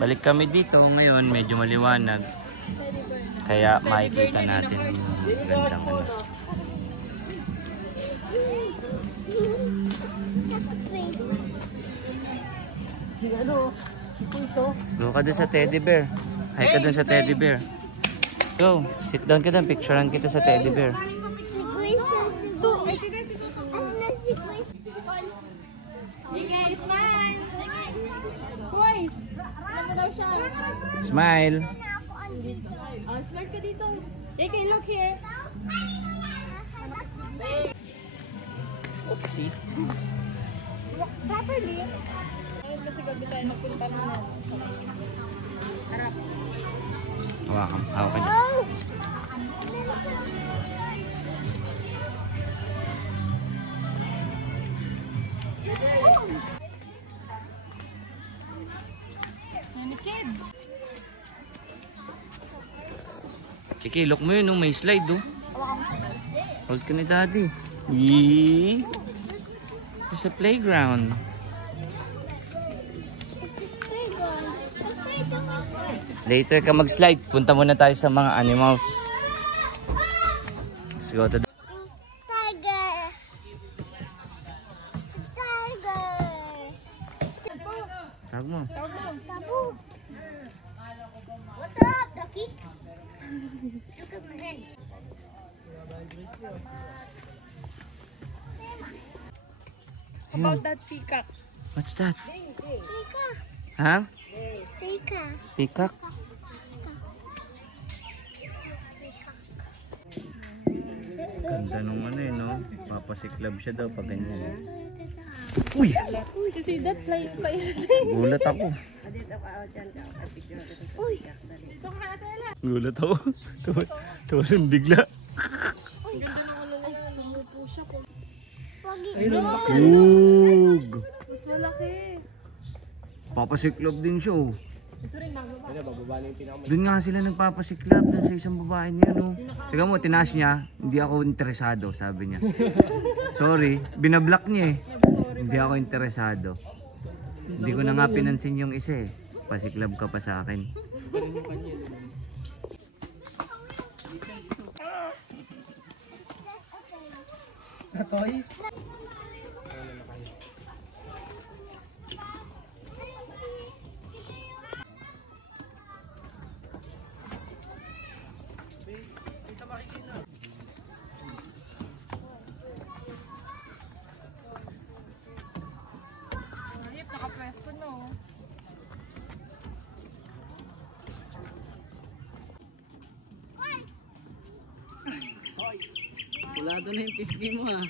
Balik kami dito ngayon, medyo maliwanag. Kaya makikita natin yung gandang ano. Go ka dun sa teddy bear. Hi ka dun sa teddy bear. Go, sit down ka dun. Picturean kita sa teddy bear. Smile. Smile ka dito. Okay, look here. Oopsie. Walk properly. Kasi gabi tayo magpunta na. Harap. Hawakan. Hawakan. Kids. Sige, look mo yun, no? May slide, oh. Hold ka ni daddy. Yee! It's a playground. Later ka mag-slide. Punta muna tayo sa mga animals. Let's go to the... Tiger. Tiger. Tawag mo. Tabu. What's up, Ducky? Look at my head. About that peacock. What's that? Pika. Ha? Pika. Peacock? Ganda nung ano eh, no? Papasiklab siya daw pag ganyan. Uy! You see that fly? Gulat ako. Uy! Ito ka na, Atela. Gulat ako. Tawasin bigla. Ang ganda ng ano nila. Lumupo siya po. Ug! Mas malaki. Papasiklab din siya, oh. Ito rin bababa. Doon nga sila nagpapasiklab doon sa isang babae niya, no? Tiga mo, tinaas niya, hindi ako interesado, sabi niya. Sorry, binablock niya eh. Hindi ako interesado. Hindi ko na nga pinansin yung isa eh. Pasiklab ka pa sa akin. Katoy? Ayip, naka-presto no. Wala doon na yung pisngi mo, ha.